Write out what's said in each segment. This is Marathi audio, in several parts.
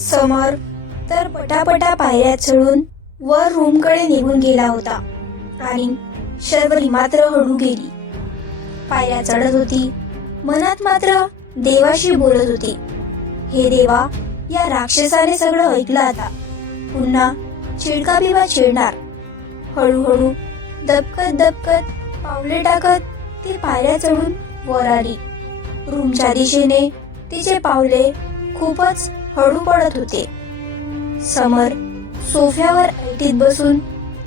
समर तर पटापटा पायऱ्या चढून वर रूमकडे निघून गेला होता आणि शर्वरी मात्र हळू गेली. पायऱ्या चढत होती, मनात मात्र देवाशी बोलत होती, हे देवा, या राक्षसाने सगळं ऐकलं आता. पुन्हा चिडका बिवा चिडणार. हळूहळू दबकत दबकत पावले टाकत ती पायऱ्या चढून वर आली. रूमच्या दिशेने तिचे पावले खूपच हळू पडत होते. समर सोफ्यावर ऐटीत बसून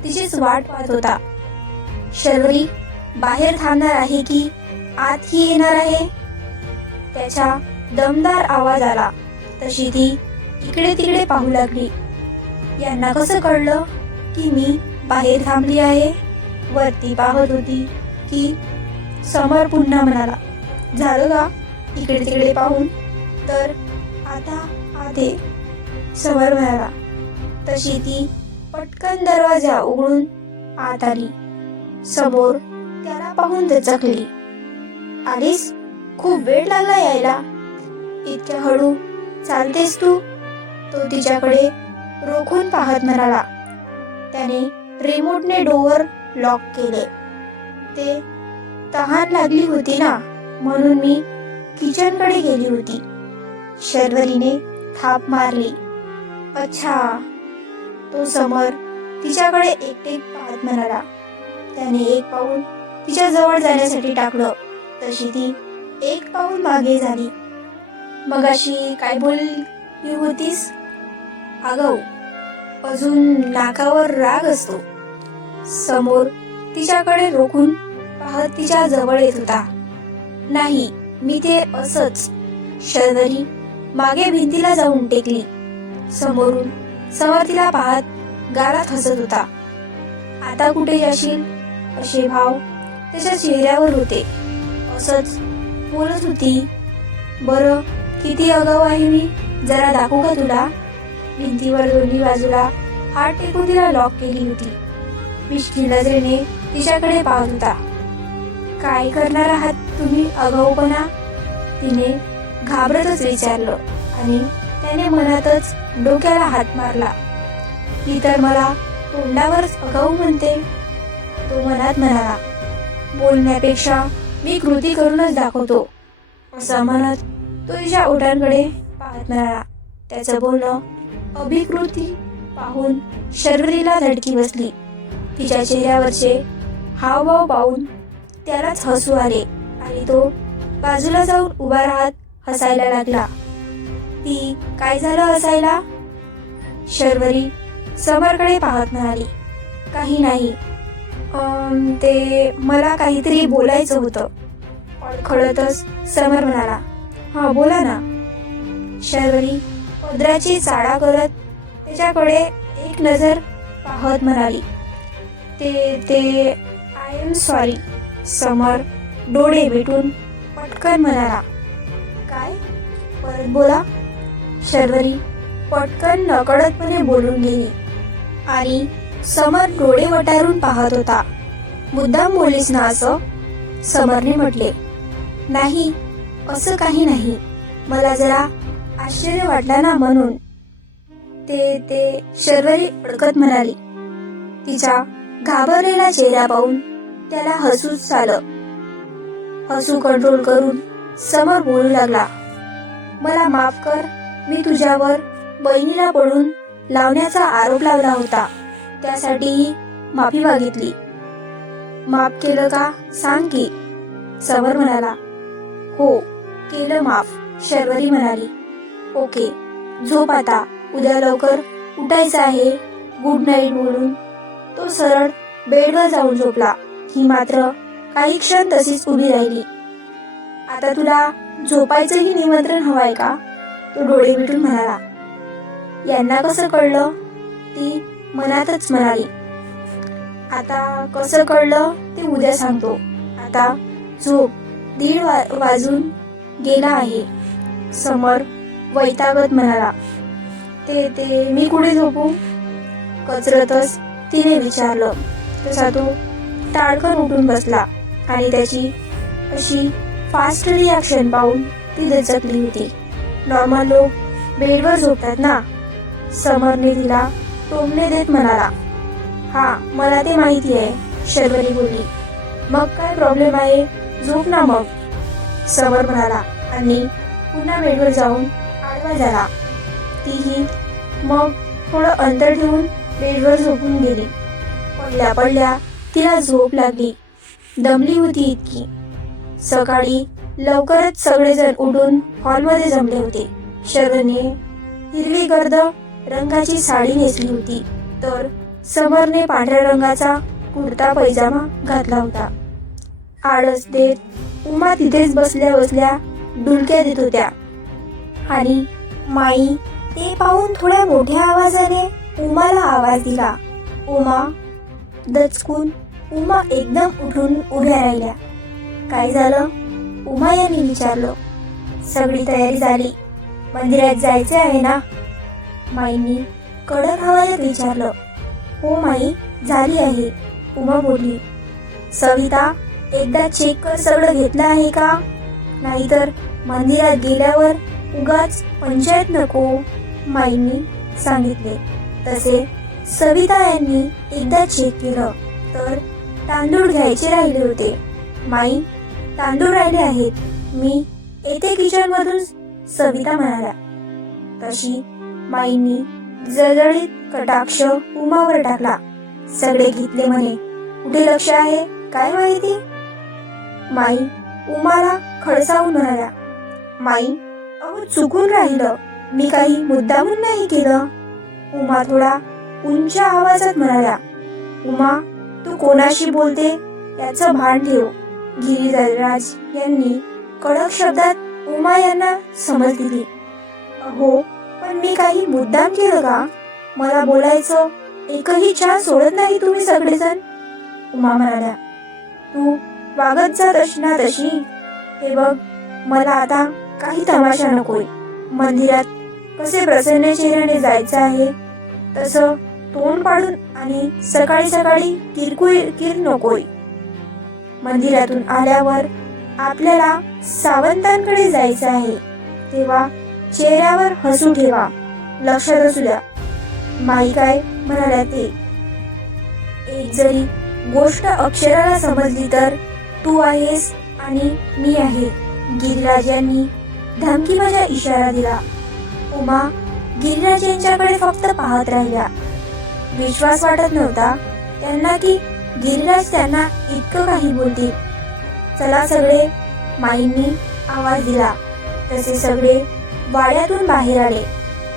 तिचीच वाट पाहत होता. शर्वरी बाहेर थांबणार आहे की आतही येणार आहे? त्याचा दमदार आवाज आला तशी ती इकडे तिकडे पाहू लागली. यांना कसं कळलं की मी बाहेर थांबली आहे? वरती पाहत होती की समर पुन्हा म्हणाला, झालं का इकडे तिकडे पाहून? तर आता आते, समर म्हणाला. तशी ती पटकन दरवाजा उघडून आत आली. समोर त्याला पाहून दचकली. आलीस? खूप वेळ लागला यायला. इतक्या हळू चालतेस तू? तो तिच्याकडे रोखून पाहत म्हणाला. त्याने रिमोटने डोअर लॉक केले. ते तहान लागली होती ना, म्हणून मी किचनकडे गेली होती. शर्वरीने थाप मारली. अच्छा, तो समर तिच्याकडे एकटे पाहत म्हणाला. त्याने एक पाऊल तिच्या जवळ जाण्यासाठी टाकलं तशी ती एक पाऊल मागे झाली. मगाशी काय बोलली होतीस? अगं, अजून नाकावर राग असतो. समोर तिच्याकडे रोखून पाहत तिच्या जवळ येत होता. नाही, मी ते असंच. शर्वरी मागे भिंतीला जाऊन टेकली. समोरून समर तिला पाहत गालात हसत होता. आता कुठे जाशील असे भाव त्याच्या चेहऱ्यावर होते. असंच बोलत होती. बरं, किती आगाऊ आहे मी, जरा दाखवू का तुला? भिंतीवर दोन्ही बाजूला हात टेकून तिला लॉक केली होती. विष्टी नजरेने तिच्याकडे पाहत होता. काय करणार आहात तुम्ही आगाऊपणा? तिने घाबरतच विचारलं आणि त्याने मनातच डोक्याला हात मारला. ही तर मला तोंडावरच आगाऊ म्हणते, तो मनात म्हणाला. बोलण्यापेक्षा मी कृती करूनच दाखवतो, असं म्हणत तो तिच्या ओठांकडे पाहत म्हणाला. त्याचं बोलणं अभिकृती पाहून शर्वरीला धडकी बसली. तिच्या चेहऱ्यावरचे हावभाव पाहून त्यालाच हसू आले आणि तो बाजूला जाऊन उभा राहत हसायला लागला. ती काय झालं हसायला? शर्वरी समरकडे पाहत म्हणाली. काही नाही, ते मला काहीतरी बोलायचं होतं. खळतच समर म्हणाला. हा, बोला ना. शर्वरी पदराची चाळा करत त्याच्याकडे एक नजर पाहत म्हणाली. ते आय एम सॉरी. समर डोळे मिटून पटकन म्हणाला. काय? परत बोला. शर्वरी पटकन नकळतपणे बोलून गेली आणि समर डोळे वटारून पाहत होता. मुद्दाम बोलीस ना असं? समरने म्हटले. नाही, असं काही नाही, मला जरा आश्चर्य वाटलं ना म्हणून. ते शर्वरी अडकत म्हणाली. तिचा घाबरलेला चेहरा पाहून त्याला हसूच आलं. हसू कंट्रोल करून समर बोलू लागला. मला माफ कर, मी तुझ्यावर बहिणीला पळून लावण्याचा आरोप लावला होता, त्यासाठीही माफी मागितली. माफ केलं का सांग की? समर म्हणाला. हो, केलं माफ. शर्वरी म्हणाली. ओके, झोप आता, उद्या लवकर उठायचं आहे. गुड नाईट बोलून तो सरळ बेडवर जाऊन झोपला. ही मात्र काही क्षण तशीच उभी राहिली. आता तुला झोपायचंही निमंत्रण हवंय का? तो डोळे मिटून म्हणाला. यांना कसं कळलं? ती मनातच म्हणाली. आता कसं कळलं ते उद्या सांगतो. आता झोप, 1:30 वाजून गेला आहे. समर वैतागत म्हणाला. ते मी कुठे झोपू? कचरतच तिने विचारलं. तसा तो ताडकन उठून बसला आणि त्याची अशी फास्ट रिॲक्शन पाहून ती दचकली होती. नॉर्मल लोक बेडवर झोपतात ना. समरने तिला टोमणे देत म्हणाला. हा, मला ते माहिती आहे, शर्वरी बोलली. मग काय प्रॉब्लेम आहे, झोप ना मग, समर म्हणाला आणि पुन्हा बेडवर जाऊन आडवा झाला. तीही मग थोडं अंतर ठेवून बेडवर झोपून गेली. पडल्या पडल्या तिला झोप लागली. दमली होती इतकी. सकाळी लवकरच सगळेजण उठून हॉलमध्ये जमले होते. शर्वरीने हिरवी गर्द रंगाची साडी नेसली होती, तर समरने पांढऱ्या रंगाचा कुर्ता पैजामा घातला होता. आळस देत उमा तिथेच बसल्या बसल्या डुलक्या देत होत्या. आणि माई ते पाहून थोड्या मोठ्या आवाजाने उमाला आवाज दिला. उमा दचकून उमा एकदम उठून उभ्या राहिल्या. काय झालं, उमा यांनी विचारलं. सगळी तयारी झाली, मंदिरात जायचे आहे ना, माईंनी कडक आवाजात विचारलं. हो माई, झाली आहे, उमा बोलली. सविता, एकदा चेक कर सगळं घेतलं आहे का, नाहीतर मंदिरात गेल्यावर उगाच पंचायत नको, माईंनी सांगितले. तसे सविता यांनी एकदा चेक केलं तर तांदूळ घ्यायचे राहिले होते. माई, तांदूळ राहिले आहेत, मी येते किचन मधून, सविता म्हणाल्या. तशी माईंनी जळजळीत कटाक्ष उमावर टाकला. सगळे घेतले म्हणे, कुठे लक्ष आहे काय माहिती, माई उमाला खडसावून म्हणाल्या. माई, अहो चुकून राहिलं, मी काही मुद्दामून नाही केलं, उमा थोडा उंच आवाजात म्हणाल्या. उमा, तू कोणाशी बोलते याचं भान ठेव, गिरिराज यांनी कडक शब्दात उमा यांना समज दिली. अहो, पण मी काही मुद्दाम केलं का, मला बोलायचं एकही क्षण सोडत नाही तुम्ही सगळेजण, उमा म्हणाल्या. तू वागत जा तशी ना तशी. हे बघ, मला आता काही तमाशा नकोय. मंदिरात कसे प्रसन्न चेहऱ्याने जायचं आहे तसं तोंड पाडून आणि सकाळी सकाळी किरकिर नकोय. मंदिरातून आल्यावर आपल्याला सावंतांकडे जायचं आहे, तेव्हा चेहऱ्यावर हसू ठेवा, लक्षात असू द्या. माई काय म्हणाल्या ते. एक जरी गोष्ट अक्षराला समजली तर तू आहेस आणि मी आहे, गिरिराज यांनी धमकीचा इशारा दिला. उमा गिरिराज यांच्याकडे फक्त पाहत राहिल्या. विश्वास वाटत नव्हता त्यांना की गिरिराज त्यांना इतकं काही बोलतील. चला सगळे, माईंनी आवाज दिला. तसे सगळे वाड्यातून बाहेर आले.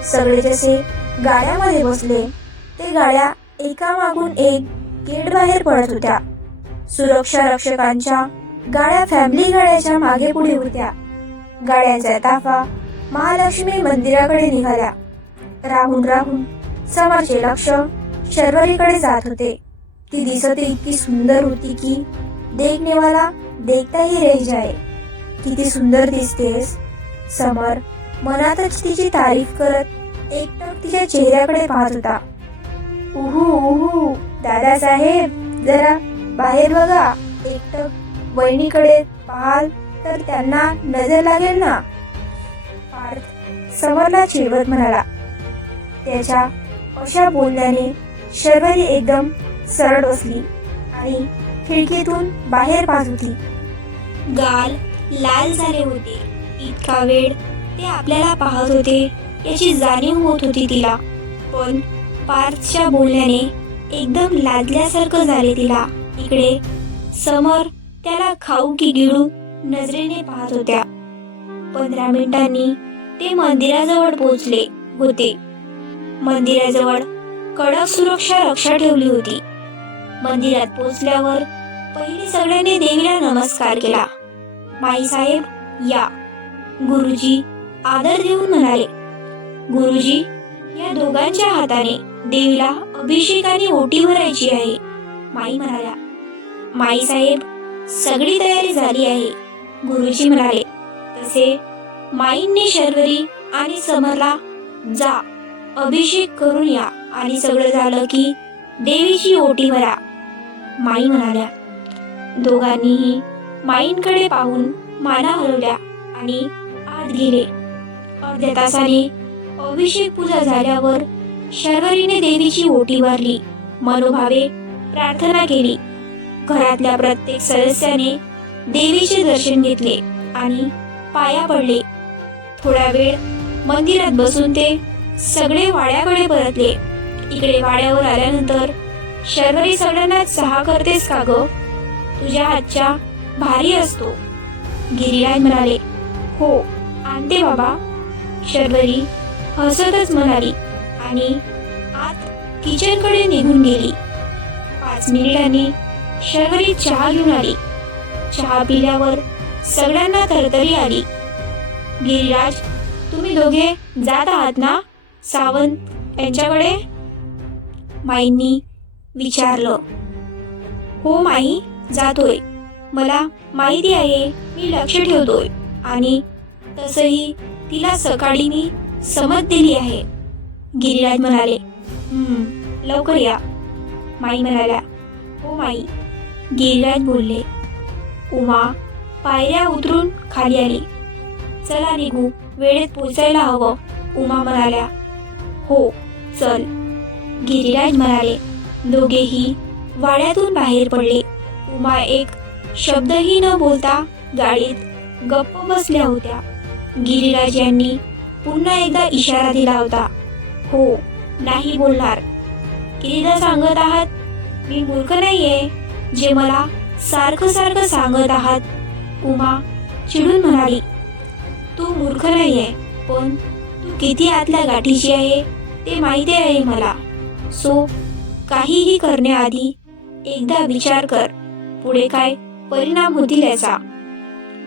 सगळे जसे गाड्यामध्ये बसले ते गाड्या एकामागून एक गेट बाहेर पडत होत्या. सुरक्षा रक्षकांच्या गाड्या फॅमिली गाड्याच्या मागे पुढे होत्या. गाड्यांचा ताफा महालक्ष्मी मंदिराकडे निघाला. राहून राहून समरचे लक्ष शर्वरीकडे जात होते. ती दिसते इतकी सुंदर होती की देखने वाला देखता ही रह जाए. किती सुंदर दिसतेस, समर मनातच तिची तारीफ करत एकटक तिच्या चेहऱ्याकडे पाहत होता. उहू उहू, दादासाहेब जरा बाहेर बघा, एकटक वहिनीकडे पाहाल तर त्यांना नजर लागेल ना, पार्थ समरला चिडवत म्हणाला. त्याच्या अशा बोलण्याने शर्वरी एकदम सरळ बसली आणि खिडकीतून बाहेर पाहत होती. गाल लाल झाले होते. इतका वेळ ते आपल्याला पाहत होते याची जाणीव होत होती तिला. पण पार्थच्या बोलण्याने एकदम लादल्यासारखं झाले तिला. इकडे समर त्याला खाऊ की गिळू नजरेने पाहत होत्या. 15 मिनिटांनी ते मंदिराजवळ पोहोचले होते. मंदिराजवळ कडक सुरक्षा रक्षा ठेवली होती. मंदिरात पोहोचल्यावर पहिले सगळ्यांनी देवीला नमस्कार केला. माईसाहेब या, गुरुजी आदर देऊन म्हणाले. गुरुजी, या दोघांच्या हाताने देवीला अभिषेक आणि ओटी भरायची आहे, माई म्हणाल्या. माईसाहेब, सगळी तयारी झाली आहे, गुरुजी म्हणाले. तसे माईंनी शर्वरी आणि समरला जा अभिषेक करून या आणि सगळं झालं की देवीची ओटी भरा, माई म्हणाल्या. दोघांनीही माईंकडे पाहून माना हलवल्या आणि आत गेले. अर्ध्या तासाने अभिषेक पूजा झाल्यावर शर्वरीने देवीची ओटी भरली, मनोभावे प्रार्थना केली. घरातल्या प्रत्येक सदस्याने देवीचे दर्शन घेतले आणि पाया पडले. थोडा वेळ मंदिरात बसून ते सगळे वाड्याकडे परतले. इकडे वाड्यावर आल्यानंतर शर्वरी सगळ्यांना चहा करतेस का ग? तुझ्या हातच्या भारी असतो. गिरिराज म्हणाले, हो आणते बाबा. शर्वरी हसतच म्हणाली आणि आत किचनकडे निघून गेली. 5 मिनिटांनी शर्वरी चहा घेऊन आली. चहा पिल्यावर सगळ्यांना तरतरी आली. गिरिराज, तुम्ही दोघे जात आहात ना सावंत यांच्याकडे? माईंनी विचारलं. हो माई, जातोय. मला माहिती आहे, मी लक्ष ठेवतोय आणि तसंही तिला सकाळी मी समज दिली आहे. गिरिराज म्हणाले, लवकर या. माई म्हणाल्या, हो माई. गिरिराज बोलले. उमा पायऱ्या उतरून खाली आली. चला निघू, वेळेत पोचायला हवं. उमा म्हणाल्या, हो चल. गिरिराज म्हणाले. दोघेही वाड्यातून बाहेर पडले. उमा एक शब्दही न बोलता गाडीत गप्प बसल्या होत्या. गिरिराज यांनी पुन्हा एकदा इशारा दिला होता. हो, नाही बोलणार. कितीदा सांगत आहात? मी मूर्ख नाहीये जे मला सारखं सारखं सांगत आहात. उमा चिडून म्हणाली, तू मूर्ख नाहीये, पण तू किती आतल्या गाठीची आहे ते माहिती आहे मला. सो काहीही करण्याआधी एकदा विचार कर, पुढे काय परिणाम होतील याचा.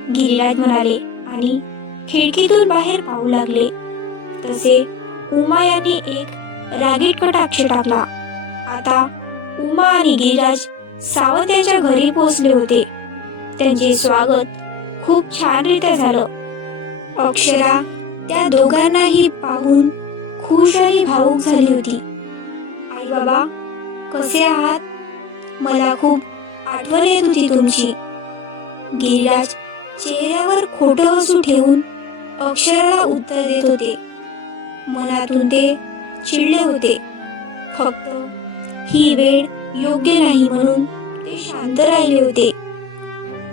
गिरिराज म्हणाले आणि खिडकीतून बाहेर पाहू लागले. तसे उमा यांनी एक रागीट कटाक्ष टाकला. आता उमा आणि गिरिराज सावंत यांच्या घरी पोहोचले होते. त्यांचे स्वागत खूप छानरित्या झालं. अक्षरा त्या दोघांनाही पाहून खुश आणि भावुक झाली होती. आई बाबा, कसे आहात? मला खूप आठवण येत होती तुमची. गिरिराज चेहऱ्यावर खोटं हसू ठेवून अक्षराला उत्तर देत होते. मनातून ते चिडले होते. फक्त ही वेळ योग्य नाही म्हणून ते शांत राहिले होते.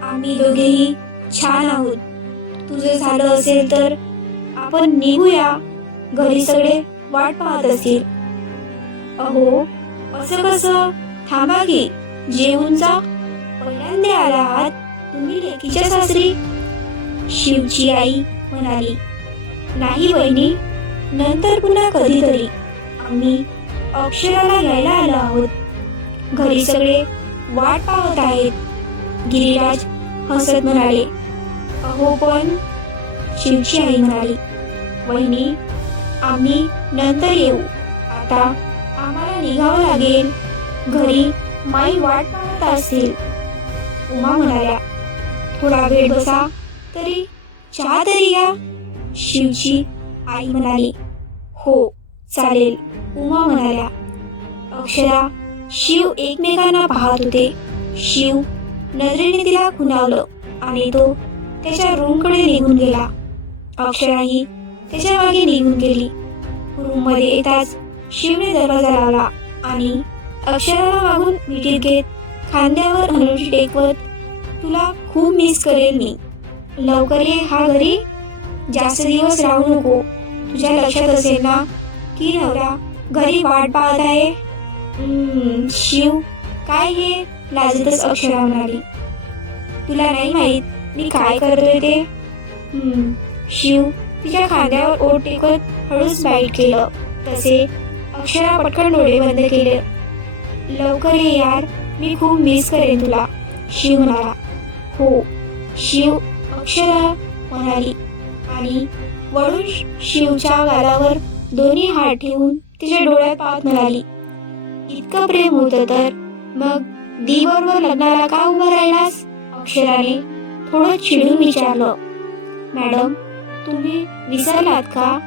आम्ही दोघेही छान आहोत. तुझं झालं असेल तर आपण निघूया. घरी सगळे वाट पाहत असतील. अहो, असं कसं? थांबा की, जेवून जा. पहिल्यांदा आला आहात तुम्ही लेकीच्या सासरी? शिवची आई म्हणाली. नाही वहिनी, नंतर पुन्हा कधीतरी. आम्ही अक्षराला घ्यायला आलो आहोत. घरी सगळे वाट पाहत आहेत. गिरिराज हसत म्हणाले. अहो पण, शिवची आई म्हणाली. वहिनी, आम्ही नंतर येऊ. आता आम्हाला निघावं लागेल. घरी माई वाट पाहत असतील. उमा म्हणाल्या. थोडा वेळ बसा, तरी चहा तरी घ्या. शिवची आई म्हणाली. हो चालेल. उमा म्हणाल्या. अक्षरा शिव एकमेकांना पाहत होते. शिव नजरेने तिला खुणावलं आणि तो त्याच्या रूमकडे निघून गेला. अक्षराही त्याच्या मागे निघून गेली. रूममध्ये येताच शिवने दरवाजा लावला आणि अक्षराला मागून मिठीत घेत खांद्यावर अनुष्ठी टेकवत, तुला खूप मिस करेल मी. लवकर ये हा घरी. जास्त दिवस राहू नको. तुझ्या लक्षात असेल ना की नवरा घरी वाट पाहत आहे. शिव, काय हे? लाजतच अक्षरा म्हणाली. तुला नाही माहित मी काय करतोय ते? शिव तिच्या खांद्यावर ओठ टेकत हळूच बाईट केलं. तसे अक्षरा पटकन डोळे बंद केले. लवकर ये यार, मी खूप मिस करेन तुला. शिव म्हणाला. हो. शिव अक्षरा म्हणाली आणि वळून शिवच्या गालावर दोन्ही हात ठेवून तिच्या डोळ्यात पाहत म्हणाली, इतकं प्रेम होतं तर मग दीबरोबर लग्नाला का उभं राहिलास? अक्षराने थोडं चिडून विचारलं. मॅडम, तुम्ही विसरलात का?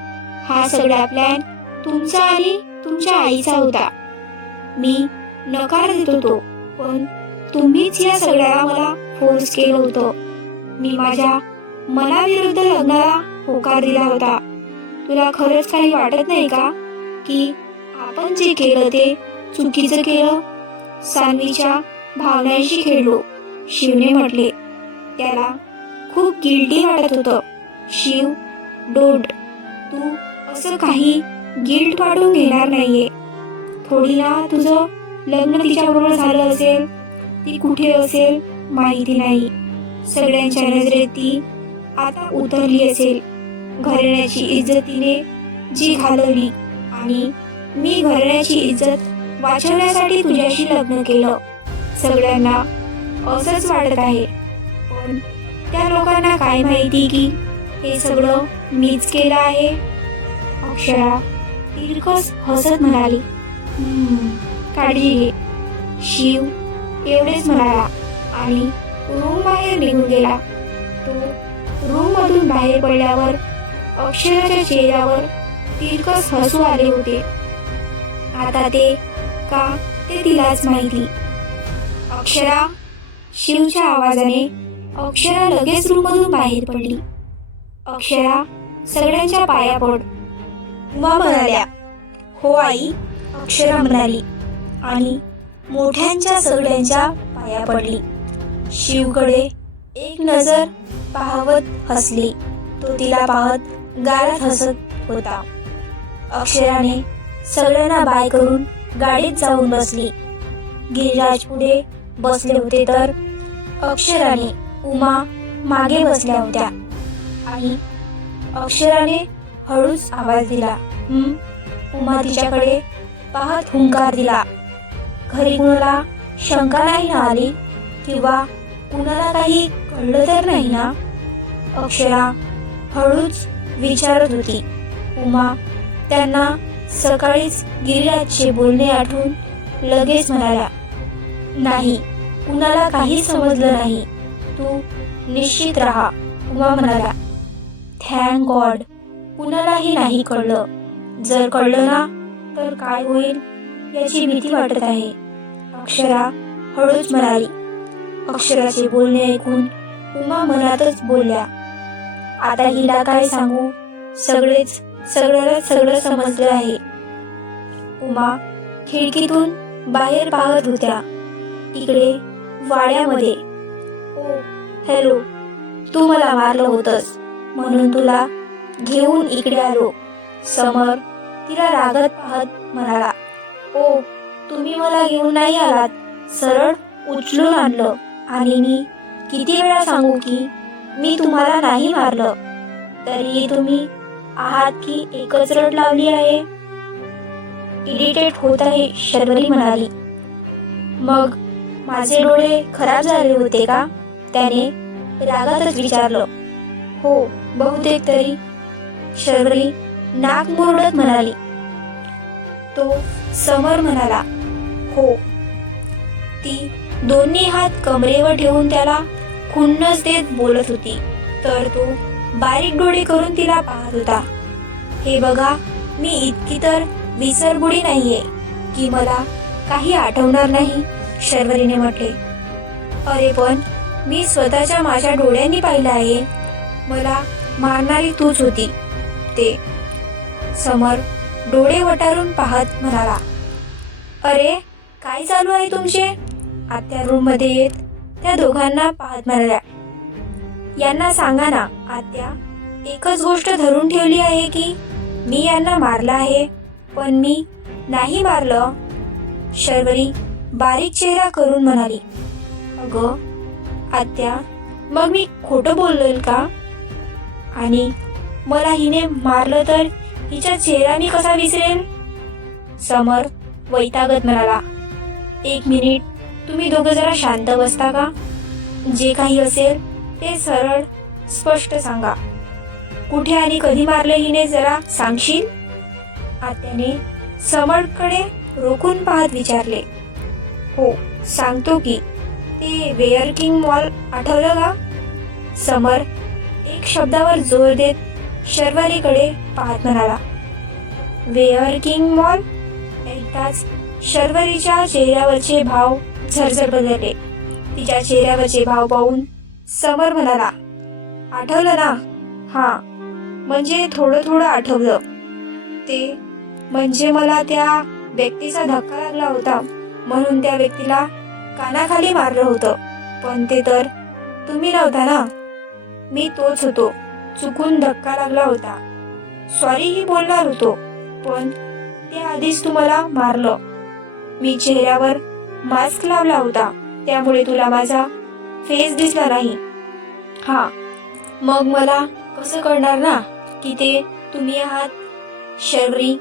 हा सगळा प्लॅन तुमचा आणि तुमच्या आईचा होता. मी नकार देत होतो, पण तुम्हीच या सगळ्याला मला फोर्स केलं होतं. मी माझ्या मनाविरुद्ध लग्नाला होकार दिला होता. तुला खरंच काही वाटत नाही का की आपण जे केलं ते चुकीचं केलं? सान्वीच्या भावनांशी खेळलो, शिवने म्हटले. त्याला खूप गिल्टी वाटत होतं. शिव, डोंट. तू असं काही गिल्ट वाटून घेणार नाहीये. थोडी ना तुझं लग्न तिच्याबरोबर झालं असेल, ती कुठे असेल माहिती नाही. सगळ्यांच्या नजरेत ती आता उतरली असेल. घराण्याची इज्जत तिने जी घालवली आणि मी घराण्याची इज्जत वाचवण्यासाठी तुझ्याशी लग्न केलं. सगळ्यांना असंच वाटत आहे, पण त्या लोकांना काय माहिती की हे सगळं मीच केलं आहे. अक्षरा तिरकस हसत म्हणाली, काळजी घे. शिव एवढेच म्हणाला आणि रूम बाहेर निघून गेला. तो रूम मधून बाहेर पडल्यावर अक्षराच्या चेहऱ्यावर तिरकस हसू आले होते. आता ते का ते तिलाच माहिती. अक्षरा, शिवच्या आवाजाने अक्षरा लगेच रूम मधून बाहेर पडली. अक्षरा सगळ्यांच्या पाया पड, उमा म्हणाल्या. हो आई, अक्षरा म्हणाली आणि मोठ्यांच्या सगळ्यांच्या पाया पडली. शिवकडे एक नजर पाहवत हसली. तो तिला पाहत गालात हसत होता. अक्षराने सगळ्यांना बाय करून गाडीत जाऊन बसली. गिरिराज पुढे बसले होते तर अक्षराने उमा मागे बसल्या होत्या आणि अक्षराने हळूच आवाज दिला. उमा तिच्याकडे पाहत हुंकार दिला. घरी कुणाला शंका नाही ना आली किंवा कुणाला काही कळलं तर नाही ना? अक्षरा हळूच विचारत होती. उमा त्यांना सकाळीच गिरिराजचे बोलणे आठवून लगेच म्हणाला, नाही, कुणाला काही समजलं नाही. तू निश्चित राहा. उमा म्हणाला. थँक गॉड, कुणालाही नाही कळलं. जर कळलं ना तर काय होईल याची भीती वाटत आहे, अक्षरा हळूच म्हणाली. अक्षराचे बोलणे ऐकून उमा मनातच बोलल्या, आता हिला काय सांगू, सगळ्याला सगळं समजलं आहे. उमा खिडकीतून बाहेर पाहत होत्या. इकडे वाड्यामध्ये. ओ हॅलो, तू मला मारलं होतंस म्हणून तुला घेऊन इकडे आलो. समर तिला रागत पाहत म्हणाला. ओ, तुम्ही मला घेऊन नाही आलात, सरळ उचलून आणलं. आणि मी किती वेळा सांगू की मी तुम्हाला नाही मारलं, तरीही तुम्ही आहात की एकच रड लावली आहे. इरिटेट होत आहे, शर्वरी म्हणाली. मग माझे डोळे खराब झाले होते का, त्याने रागातच विचारलं. हो, बहुतेक तरी, शर्वरी नाक मुरडत म्हणाली. तो समर म्हणाला. हो. ती दोन्ही हात कमरेवर ठेवून त्याला खुन्नस देत बोलत होती, तर तो बारीक डोळे करून तिला पाहत होता. हे बघा, मी इतकी तर विसरबुडी नाहीये की मला काही आठवणार नाही, शर्वरीने म्हटले. अरे पण मी स्वतःच्या माझ्या डोळ्यांनी पाहिलं आहे, मला मारणारी तूच होती ते. समर डोळे वटारून पाहत म्हणाला. अरे काय चालू आहे तुमचे, आत्या रूम मध्ये येत त्या दोघांना पाहत म्हणाल्या. यांना सांगा ना आत्या, एकच गोष्ट धरून ठेवली आहे की मी यांना मारलं आहे, पण मी नाही मारलं, शर्वरी बारीक चेहरा करून म्हणाली. अगं आत्या, मग मी खोटं बोललोय का? आणि मला हिने मारलं तर हिचा चेहरा मी कसा विसरेन, समर वैतागत म्हणाला. एक मिनिट, तुम्ही दोघं जरा शांत बसता का? जे काही असेल ते सरळ स्पष्ट सांगा. कुठे आणि कधी मारले हिने जरा सांगशील? आत्याने समरकडे रोखून पाहत विचारले. हो सांगतो की, ते वेअर किंग मॉल आठवलं का? समर एक शब्दावर जोर देत शर्वरीकडे पाहत म्हणाला. Where king mall? ऐकताच शर्वरीच्या चेहऱ्यावरचे भाव झरझर बदलले. तिच्या चेहऱ्यावरचे भाव पाहून समर म्हणाला. आठवलं ना? हां, म्हणजे थोडं थोडं आठवलं. ते म्हणजे मला त्या व्यक्तीचा धक्का लागला होता म्हणून त्या व्यक्तीला कानाखाली मारलं होतं. पण ते तर तुम्ही नव्हता ना. मी तोच होतो. चुकून धक्का लागला होता. सॉरीही बोलणार होतो, पण ते आधीच तुम्हाला मारलं. मी चेहऱ्यावर मास्क लावला होता, त्यामुळे तुला माझा फेस दिसला नाही. हा, मग मला कसं कळणार ना की ते तुम्ही आहात? शर्वरी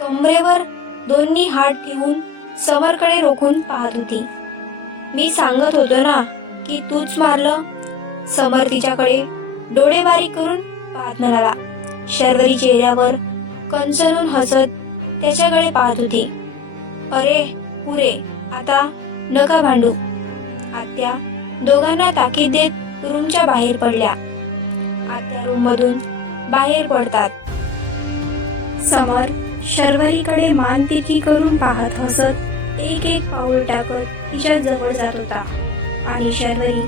कमरेवर दोन्ही हात ठेवून समरकडे रोखून पाहत होती. मी सांगत होतो ना की तूच मारलं. समर तिच्याकडे डोळे बारीक करून पाहत म्हणाला. शर्वरी चेहऱ्यावर कणसणून हसत त्याच्याकडे पाहत होती. अरे पुरे, आता नका भांडू. आत्या दोघांना ताकीद देत रूमच्या बाहेर पडल्या. आत्या रूम मधून बाहेर पडतात. समर शर्वरीकडे मान तिरकी करून पाहत हसत एक एक पाऊल टाकत तिच्या जवळ जात होता आणि शर्वरी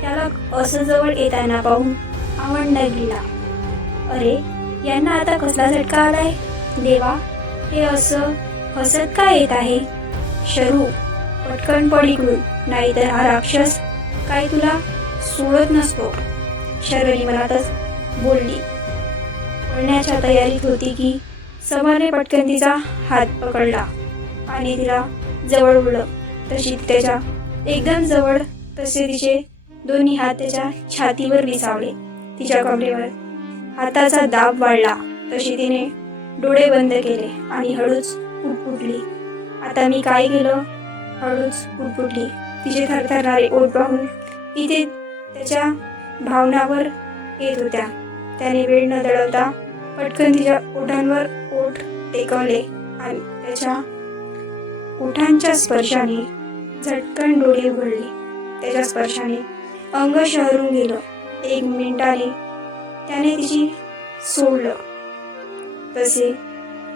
त्याला असं जवळ येताना पाहून आवंडा गेला. अरे, यांना आता कसला झटका आलाय? देवा, हे असं हसत का येत आहे? शरू, पटकन पड इकडून, नाहीतर हा राक्षस काय तुला सोडत नसतो. शर्वरी मनातच बोलली. पळण्याच्या तयारीत होती की समरने पटकन तिचा हात पकडला आणि तिला जवळ ओढलं. तशी ती त्याच्या एकदम जवळ, तसे तिचे दोन्ही हात त्याच्या छातीवर विसावले. तिच्या कमरेवर हाताचा दाब वाढला. तशी तिने डोळे बंद केले आणि हळूच पुटपुटली. आता मी काय केलं? हळूच पुटपुटली. तिचे थरथरणारे ओठ पाहून इथे त्याच्या भावनावर येत होत्या. त्याने वेळ न दळवता पटकन तिच्या ओठांवर ओठ टेकवले आणि त्याच्या ओठांच्या स्पर्शाने झटकन डोळे उघडले. त्याच्या स्पर्शाने अंग शहरून गेलं. 1 मिनिटाने त्याने तिची सोडलं. तसे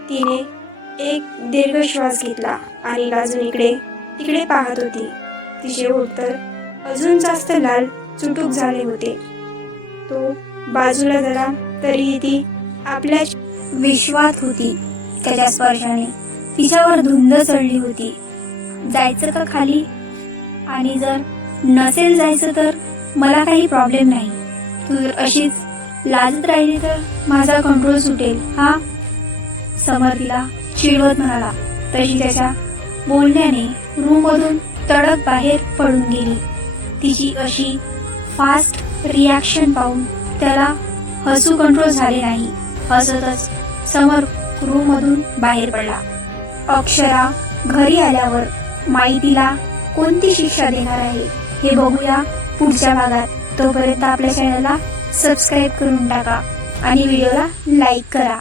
तिने एक दीर्घ श्वास घेतला आणि अजून इकडे तिकडे पाहत होती. तिचे ओठ तर अजून जास्त लाल चुटूक झाले होते. तो बाजूला जरा, तरीही ती आपल्या विश्वात होती. त्याच्या स्पर्शाने तिच्यावर धुंद चढली होती. जायचं का खाली? आणि जर नसेल जायचं तर मला काही प्रॉब्लेम नाही. तू जर अशीच लाजत राहिली तर माझा कंट्रोल सुटेल. हा, समर तिला चिडवत म्हणाला. तशी त्याच्या बोलण्याने रूम मधून तडक बाहेर पडून गेली. तिची अशी फास्ट रिॲक्शन पाहून त्याला हसू कंट्रोल झाले नाही. हसतच समर रूम मधून बाहेर पडला. अक्षरा घरी आल्यावर माई तिला कोणती शिक्षा देणार आहे हे बघूया पुढच्या भागात. तोपर्यंत आपल्या चॅनलला सबस्क्राईब करून टाका आणि व्हिडिओला लाईक करा.